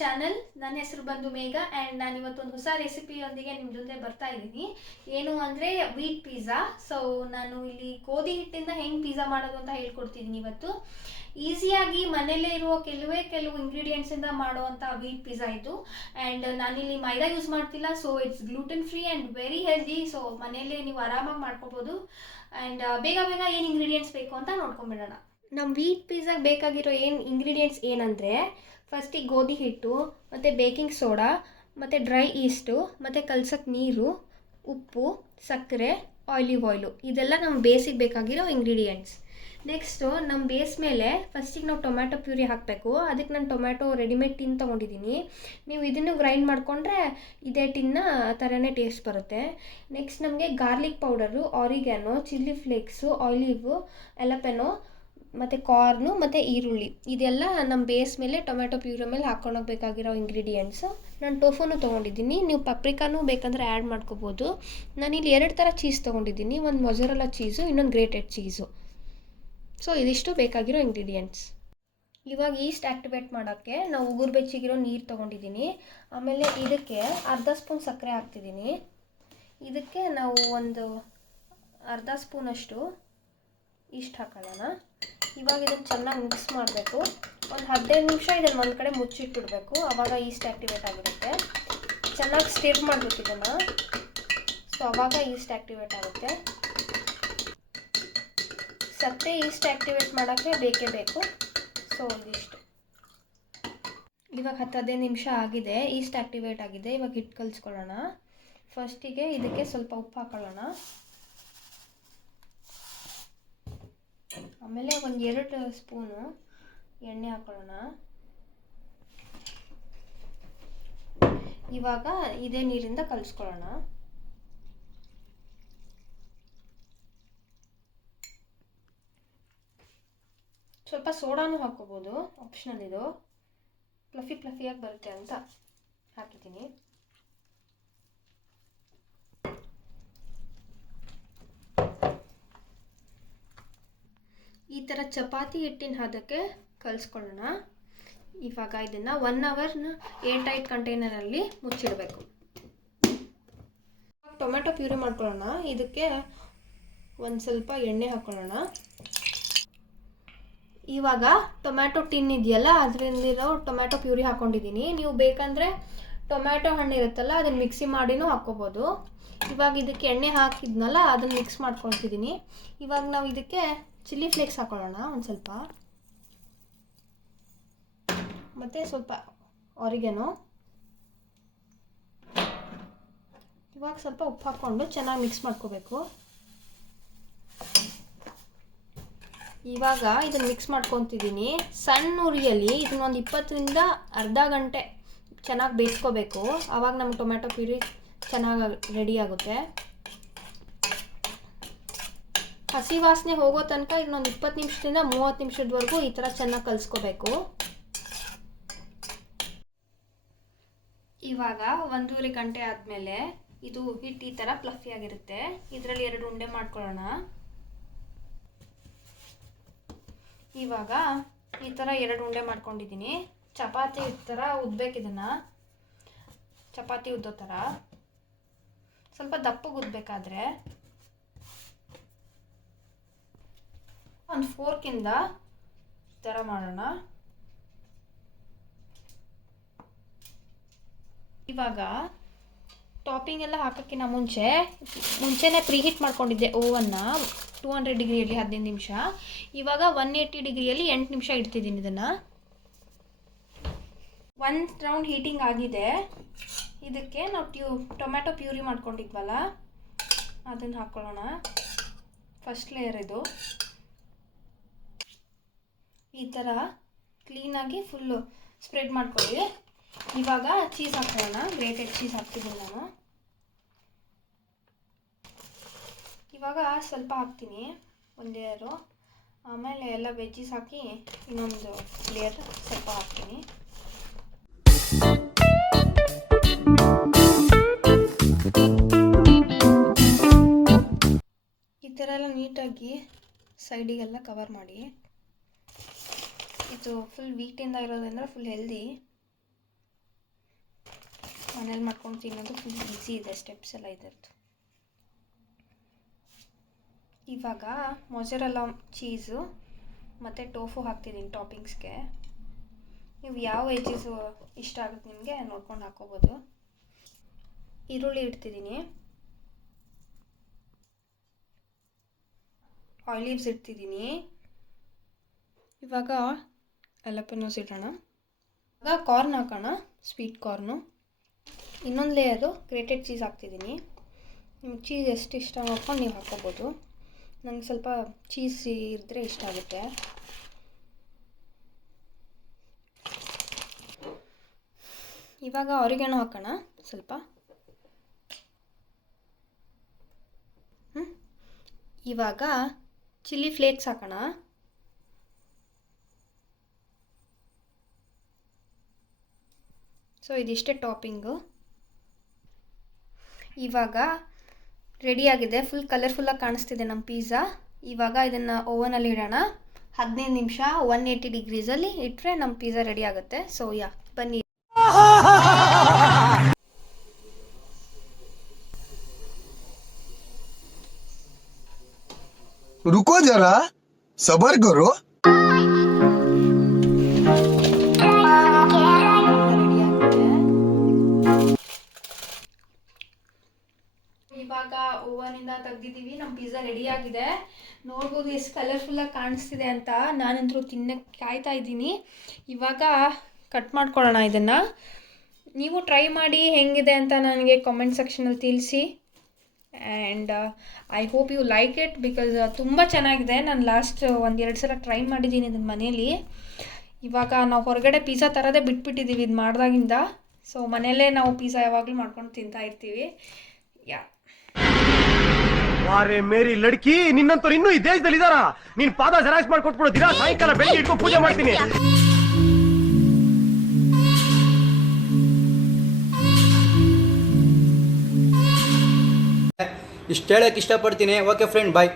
Channel. ನನ್ನ ಹೆಸರು ಬಂದು ಮೇಘ ಆ್ಯಂಡ್ ನಾನು ಇವತ್ತೊಂದು ಹೊಸ ರೆಸಿಪಿಯೊಂದಿಗೆ ನಿಮ್ಮ ಜೊತೆ ಬರ್ತಾ ಇದ್ದೀನಿ. ಏನು ಅಂದರೆ ವೀಟ್ ಪಿಜ್ಜಾ. ಸೊ ನಾನು ಇಲ್ಲಿ ಗೋಧಿ ಹಿಟ್ಟಿಂದ ಹೆಂಗೆ ಪಿಜ್ಜಾ ಮಾಡೋದು ಅಂತ ಹೇಳ್ಕೊಡ್ತಿದ್ದೀನಿ ಇವತ್ತು. ಈಸಿಯಾಗಿ ಮನೆಯಲ್ಲೇ ಇರುವ ಕೆಲವು ಇಂಗ್ರೀಡಿಯೆಂಟ್ಸಿಂದ ಮಾಡುವಂಥ ವೀಟ್ ಪಿಜ್ಜಾ ಇದು. ಆ್ಯಂಡ್ ನಾನಿಲ್ಲಿ ಮೈದಾ ಯೂಸ್ ಮಾಡ್ತಿಲ್ಲ, so it's gluten free and very healthy. So ಮನೆಯಲ್ಲೇ ನೀವು ಆರಾಮಾಗಿ ಮಾಡ್ಕೋಬೋದು. ಆ್ಯಂಡ್ ಬೇಗ ಏನು ಇಂಗ್ರೀಡಿಯೆಂಟ್ಸ್ ಬೇಕು ಅಂತ ನೋಡ್ಕೊಂಬಿಡೋಣ. ನಮ್ಮ ವೀಟ್ ಪಿಜ್ಜಾಗೆ ಬೇಕಾಗಿರೋ ಇಂಗ್ರೀಡಿಯೆಂಟ್ಸ್ ಏನಂದರೆ, ಫಸ್ಟಿಗೆ ಗೋಧಿ ಹಿಟ್ಟು ಮತ್ತು ಬೇಕಿಂಗ್ ಸೋಡಾ ಮತ್ತು ಡ್ರೈ ಈಸ್ಟು ಮತ್ತು ಕಲ್ಸಕ್ಕೆ ನೀರು, ಉಪ್ಪು, ಸಕ್ಕರೆ, ಆಲಿವ್ ಆಯಿಲು, ಇದೆಲ್ಲ ನಮ್ಮ ಬೇಸಿಗೆ ಬೇಕಾಗಿರೋ ಇಂಗ್ರೀಡಿಯೆಂಟ್ಸ್. ನೆಕ್ಸ್ಟು ನಮ್ಮ ಬೇಸ್ ಮೇಲೆ ಫಸ್ಟಿಗೆ ನಾವು ಟೊಮ್ಯಾಟೊ ಪ್ಯೂರಿ ಹಾಕಬೇಕು. ಅದಕ್ಕೆ ನಾನು ಟೊಮ್ಯಾಟೊ ರೆಡಿಮೇಡ್ ಟಿನ್ ತೊಗೊಂಡಿದ್ದೀನಿ. ನೀವು ಇದನ್ನು ಗ್ರೈಂಡ್ ಮಾಡಿಕೊಂಡ್ರೆ ಇದೇ ಟಿನ್ನ ಥರನೇ ಟೇಸ್ಟ್ ಬರುತ್ತೆ. ನೆಕ್ಸ್ಟ್ ನಮಗೆ garlic powder, oregano, chilli flakes, olive, jalapeno ಮತ್ತು ಕಾರ್ನು ಮತ್ತು ಈರುಳ್ಳಿ, ಇದೆಲ್ಲ ನಮ್ಮ ಬೇಸ್ ಮೇಲೆ ಟೊಮ್ಯಾಟೊ ಪ್ಯೂರಿ ಮೇಲೆ ಹಾಕ್ಕೊಂಡೋಗ್ಬೇಕಾಗಿರೋ ಇಂಗ್ರೀಡಿಯೆಂಟ್ಸು. ನಾನು ಟೋಫುನು ತೊಗೊಂಡಿದ್ದೀನಿ. ನೀವು ಪಪ್ರಿಕಾನು ಬೇಕಂದರೆ ಆ್ಯಡ್ ಮಾಡ್ಕೋಬೋದು. ನಾನಿಲ್ಲಿ 2 ಥರ ಚೀಸ್ ತೊಗೊಂಡಿದ್ದೀನಿ. ಒಂದು ಮೊಜರೆಲ್ಲಾ ಚೀಸು, ಇನ್ನೊಂದು ಗ್ರೇಟೆಡ್ ಚೀಸು. ಸೊ ಇದಿಷ್ಟು ಬೇಕಾಗಿರೋ ಇಂಗ್ರೀಡಿಯೆಂಟ್ಸ್. ಇವಾಗ ಈಸ್ಟ್ ಆ್ಯಕ್ಟಿವೇಟ್ ಮಾಡೋಕ್ಕೆ ನಾವು ಉಗುರು ಬೆಚ್ಚಗಿರೋ ನೀರು ತೊಗೊಂಡಿದ್ದೀನಿ. ಆಮೇಲೆ ಇದಕ್ಕೆ ಅರ್ಧ ಸ್ಪೂನ್ ಸಕ್ಕರೆ ಹಾಕ್ತಿದ್ದೀನಿ. ಇದಕ್ಕೆ ನಾವು ಒಂದು ಅರ್ಧ ಸ್ಪೂನಷ್ಟು ಈಸ್ಟ್ ಹಾಕೊಳ್ಳೋಣ. ಇವಾಗ ಇದನ್ನು ಚೆನ್ನಾಗಿ ಮಿಕ್ಸ್ ಮಾಡಬೇಕು. ಒಂದು 15 ನಿಮಿಷ ಇದನ್ನು ಒಂದು ಕಡೆ ಮುಚ್ಚಿಟ್ಬಿಡಬೇಕು. ಆವಾಗ ಈಸ್ಟ್ ಆ್ಯಕ್ಟಿವೇಟ್ ಆಗಿರುತ್ತೆ. ಚೆನ್ನಾಗಿ ಸ್ಟಿರ್ ಮಾಡಬೇಕು ಇದನ್ನು. ಸೊ ಆವಾಗ ಈಸ್ಟ್ ಆ್ಯಕ್ಟಿವೇಟ್ ಆಗುತ್ತೆ. ಸಕ್ಕರೆ ಈಸ್ಟ್ ಆ್ಯಕ್ಟಿವೇಟ್ ಮಾಡೋಕ್ಕೆ ಬೇಕೇ ಬೇಕು. ಸೊ ಇದಿಷ್ಟು. ಇವಾಗ 10-15 ನಿಮಿಷ ಆಗಿದೆ, ಈಸ್ಟ್ ಆ್ಯಕ್ಟಿವೇಟ್ ಆಗಿದೆ. ಇವಾಗ ಹಿಟ್ಟು ಕಲಿಸ್ಕೊಳ್ಳೋಣ. ಫಸ್ಟಿಗೆ ಇದಕ್ಕೆ ಸ್ವಲ್ಪ ಉಪ್ಪು ಹಾಕೊಳ್ಳೋಣ. ಆಮೇಲೆ ಒಂದು 2 ಸ್ಪೂನು ಎಣ್ಣೆ ಹಾಕೊಳ್ಳೋಣ. ಇವಾಗ ಇದೇ ನೀರಿಂದ ಕಲಿಸ್ಕೊಳ್ಳೋಣ. ಸ್ವಲ್ಪ ಸೋಡಾನು ಹಾಕೋಬೋದು, ಆಪ್ಷನಲ್ ಇದು. ಫ್ಲಫಿಯಾಗಿ ಬರುತ್ತೆ ಅಂತ ಹಾಕಿದ್ದೀನಿ. ಈ ಥರ ಚಪಾತಿ ಹಿಟ್ಟಿನ ಹದಕ್ಕೆ ಕಲಿಸ್ಕೊಳ್ಳೋಣ. ಇವಾಗ ಇದನ್ನು 1 ಅವರ್ನ ಏರ್ ಟೈಟ್ ಕಂಟೈನರಲ್ಲಿ ಮುಚ್ಚಿಡಬೇಕು. ಟೊಮ್ಯಾಟೊ ಪ್ಯೂರಿ ಮಾಡ್ಕೊಳ್ಳೋಣ. ಇದಕ್ಕೆ ಒಂದು ಸ್ವಲ್ಪ ಎಣ್ಣೆ ಹಾಕ್ಕೊಳ್ಳೋಣ. ಇವಾಗ ಟೊಮ್ಯಾಟೊ ಟಿನ್ ಇದೆಯಲ್ಲ, ಅದರಲ್ಲಿರೋ ಟೊಮ್ಯಾಟೊ ಪ್ಯೂರಿ ಹಾಕ್ಕೊಂಡಿದ್ದೀನಿ. ನೀವು ಬೇಕಂದರೆ ಟೊಮ್ಯಾಟೊ ಹಣ್ಣು ಇರುತ್ತಲ್ಲ, ಅದನ್ನು ಮಿಕ್ಸಿ ಮಾಡಿನೂ ಹಾಕ್ಕೋಬೋದು. ಇವಾಗ ಇದಕ್ಕೆ ಎಣ್ಣೆ ಹಾಕಿದ್ನಲ್ಲ, ಅದನ್ನು ಮಿಕ್ಸ್ ಮಾಡ್ಕೊಳ್ತಿದ್ದೀನಿ. ಇವಾಗ ನಾವು ಇದಕ್ಕೆ ಚಿಲ್ಲಿ ಫ್ಲೇಕ್ಸ್ ಹಾಕೊಳ್ಳೋಣ, ಒಂದು ಸ್ವಲ್ಪ, ಮತ್ತು ಸ್ವಲ್ಪ ಆರಿಗ್ಯಾನೋ. ಇವಾಗ ಸ್ವಲ್ಪ ಉಪ್ಪು ಹಾಕ್ಕೊಂಡು ಚೆನ್ನಾಗಿ ಮಿಕ್ಸ್ ಮಾಡ್ಕೋಬೇಕು. ಇವಾಗ ಇದನ್ನು ಮಿಕ್ಸ್ ಮಾಡ್ಕೊತಿದ್ದೀನಿ. ಸಣ್ಣ ಉರಿಯಲ್ಲಿ ಇದನ್ನೊಂದು 20ರಿಂದ ಅರ್ಧ ಗಂಟೆ ಚೆನ್ನಾಗಿ ಬೇಯಿಸ್ಕೋಬೇಕು. ಆವಾಗ ನಮ್ಮ ಟೊಮ್ಯಾಟೊ ಪ್ಯೂರಿ ಚೆನ್ನಾಗಿ ರೆಡಿ ಆಗುತ್ತೆ. ಹಸಿ ವಾಸನೆ ಹೋಗೋ ತನಕ ಇನ್ನೊಂದು 20 ನಿಮಿಷದಿಂದ 30 ನಿಮಿಷದವರೆಗೂ ಈ ಥರ ಚೆನ್ನಾಗಿ ಕಲಿಸ್ಕೋಬೇಕು. ಇವಾಗ 1.5 ಗಂಟೆ ಆದಮೇಲೆ ಇದು ಹಿಟ್ಟು ಈ ಥರ ಫ್ಲಫಿಯಾಗಿರುತ್ತೆ. ಇದರಲ್ಲಿ 2 ಉಂಡೆ ಮಾಡ್ಕೊಳ್ಳೋಣ. ಇವಾಗ ಈ ಥರ 2 ಉಂಡೆ ಮಾಡ್ಕೊಂಡಿದ್ದೀನಿ. ಚಪಾತಿ ಥರ ಉದ್ಬೇಕು. ಇದನ್ನು ಚಪಾತಿ ಉದ್ದೋ ಥರ ಸ್ವಲ್ಪ ದಪ್ಪಗೆ ಉದ್ಬೇಕಾದ್ರೆ ಒಂದು ಫೋರ್ಕಿಂದ ಈ ಥರ ಮಾಡೋಣ. ಇವಾಗ ಟಾಪಿಂಗ್ ಎಲ್ಲ ಹಾಕೋಕ್ಕಿಂತ ಮುಂಚೆನೇ ಪ್ರೀಹೀಟ್ ಮಾಡ್ಕೊಂಡಿದ್ದೆ ಓವನ್ನ 200 ಡಿಗ್ರಿಯಲ್ಲಿ 15 ನಿಮಿಷ. ಇವಾಗ 180 ಡಿಗ್ರಿಯಲ್ಲಿ 8 ನಿಮಿಷ ಇಡ್ತಿದ್ದೀನಿ. ಇದನ್ನು 1 ರೌಂಡ್ ಹೀಟಿಂಗ್ ಆಗಿದೆ. ಇದಕ್ಕೆ ನಾವು ಟೊಮ್ಯಾಟೊ ಪ್ಯೂರಿ ಮಾಡ್ಕೊಂಡಿದ್ವಲ್ಲ, ಅದನ್ನು ಹಾಕ್ಕೊಳ್ಳೋಣ. ಫಸ್ಟ್ ಲೇಯರ್ ಇದು. ಈ ಥರ ಕ್ಲೀನಾಗಿ ಫುಲ್ಲು ಸ್ಪ್ರೆಡ್ ಮಾಡ್ಕೊಳ್ಳಿ. ಇವಾಗ ಚೀಸ್ ಹಾಕ್ಕೊಳ್ಳೋಣ. ಗ್ರೇಟೆಡ್ ಚೀಸ್ ಹಾಕ್ತಿದ್ದೀನಿ ನಾನು. ಇವಾಗ ಸ್ವಲ್ಪ ಹಾಕ್ತೀನಿ, 1 ಲೇಯರು. ಆಮೇಲೆ ಎಲ್ಲ ವೆಜ್ಜೀಸ್ ಹಾಕಿ ಇನ್ನೊಂದು ಲೇಯರ್ ಸ್ವಲ್ಪ ಹಾಕ್ತೀನಿ. ಈ ಥರ ಎಲ್ಲ ನೀಟಾಗಿ ಸೈಡಿಗೆಲ್ಲ ಕವರ್ ಮಾಡಿ. ಇದು ಫುಲ್ ವೀಟಿಂದ ಇರೋದ್ರಿಂದ ಫುಲ್ ಹೆಲ್ದಿ. ಮನೇಲಿ ಮಾಡ್ಕೊಂಡು ತಿನ್ನೋದು ಫುಲ್ ಈಸಿ ಇದೆ, ಸ್ಟೆಪ್ಸ್ ಎಲ್ಲ ಇದರದ್ದು. ಇವಾಗ ಮೊಜರೆಲ್ಲಾ ಚೀಸು ಮತ್ತು ಟೋಫು ಹಾಕ್ತಿದ್ದೀನಿ ಟಾಪಿಂಗ್ಸ್ಗೆ. ನೀವು ಯಾವ ವೆಜ್ಜಸ್ಸು ಇಷ್ಟ ಆಗುತ್ತೆ ನಿಮಗೆ ನೋಡ್ಕೊಂಡು ಹಾಕ್ಕೋಬೋದು. ಈರುಳ್ಳಿ ಇಡ್ತಿದ್ದೀನಿ, ಆಲಿವ್ಸ್ ಇಡ್ತಿದ್ದೀನಿ. ಇವಾಗ ಅಲಪೆನೋಸ್ ಇಡೋಣ. ಇವಾಗ ಕಾರ್ನ್ ಹಾಕೋಣ, ಸ್ವೀಟ್ ಕಾರ್ನು. ಇನ್ನೊಂದು ಲೇಯರು ಗ್ರೇಟೆಡ್ ಚೀಸ್ ಹಾಕ್ತಿದ್ದೀನಿ. ನಿಮ್ಗೆ ಚೀಸ್ ಎಷ್ಟು ಇಷ್ಟ ಮಾಡ್ಕೊಂಡು ನೀವು ಹಾಕ್ಕೋಬೋದು. ನನಗೆ ಸ್ವಲ್ಪ ಚೀಸ್ ಇದ್ದರೆ ಇಷ್ಟ ಆಗುತ್ತೆ. ಇವಾಗ ಆರಿಗಾನೋ ಹಾಕೋಣ ಸ್ವಲ್ಪ. ಇವಾಗ ಚಿಲ್ಲಿ ಫ್ಲೇಕ್ಸ್ ಹಾಕೋಣ. ಸೊ ಇದಿಷ್ಟೇ ಟಾಪಿಂಗು. ಇವಾಗ ರೆಡಿಯಾಗಿದೆ, ಫುಲ್ ಕಲರ್ಫುಲ್ಲಾಗಿ ಕಾಣಿಸ್ತಿದೆ ನಮ್ಮ ಪಿಜ್ಜಾ. ಇವಾಗ ಇದನ್ನು ಓವನಲ್ಲಿ ಇಡೋಣ. 15 ನಿಮಿಷ 180 ಡಿಗ್ರೀಸಲ್ಲಿ ಇಟ್ಟರೆ ನಮ್ಮ ಪಿಜ್ಜಾ ರೆಡಿ ಆಗುತ್ತೆ. ಸೊ ಬನ್ನಿ. रुको जरा सबर करो. ಇವಾಗ ಓವನಿಂದ ತೆಗ್ದಿದ್ದೀವಿ, ನಮ್ಮ ಪಿಜ್ಜಾ ರೆಡಿಯಾಗಿದೆ. ನೋಡ್ಬೋದು ಎಷ್ಟು ಕಲರ್ಫುಲ್ಲಾಗಿ ಕಾಣಿಸ್ತಿದೆ ಅಂತ. ನಾನಂತರೂ ತಿನ್ನಕ್ಕೆ ಕಾಯ್ತಾ ಇದ್ದೀನಿ. ಇವಾಗ ಕಟ್ ಮಾಡ್ಕೊಳ್ಳೋಣ ಇದನ್ನು. ನೀವು ಟ್ರೈ ಮಾಡಿ ಹೆಂಗಿದೆ ಅಂತ ನನಗೆ ಕಾಮೆಂಟ್ ಸೆಕ್ಷನಲ್ಲಿ ತಿಳಿಸಿ. And I hope you like it because ತುಂಬ ಚೆನ್ನಾಗಿದೆ. ನಾನು ಲಾಸ್ಟ್ 1-2 ಸಲ ಟ್ರೈ ಮಾಡಿದ್ದೀನಿ ಇದನ್ನು ಮನೇಲಿ. ಇವಾಗ ನಾವು ಹೊರಗಡೆ ಪಿಜ್ಜಾ ಥರದೇ ಬಿಟ್ಬಿಟ್ಟಿದ್ದೀವಿ ಇದು ಮಾಡಿದಾಗಿಂದ. ಸೊ ಮನೆಯಲ್ಲೇ ನಾವು ಪಿಜ್ಜಾ ಯಾವಾಗಲೂ ಮಾಡ್ಕೊಂಡು ತಿಂತಾ ಇರ್ತೀವಿ. ವಾರೆ ಮೇರಿ ಲಡ್ಕಿ, ನಿನ್ನಂತವ್ರು ಇನ್ನೂ ಈ ದೇಶದಲ್ಲಿ ಇದಾರ? ನೀನ್ ಪಾದ ಜೆರಾಕ್ಸ್ ಮಾಡ್ಕೊಟ್ಬಿಡು, ದಿನ ಸಾಯಂಕಾಲ ಬೆಳಿಗ್ಗೆ ಇಟ್ಕೊಂಡು ಪೂಜೆ ಮಾಡ್ತೀನಿ. ಇಷ್ಟು ಹೇಳಕ್ಕೆ ಇಷ್ಟಪಡ್ತೀನಿ. ಓಕೆ ಫ್ರೆಂಡ್, ಬಾಯ್.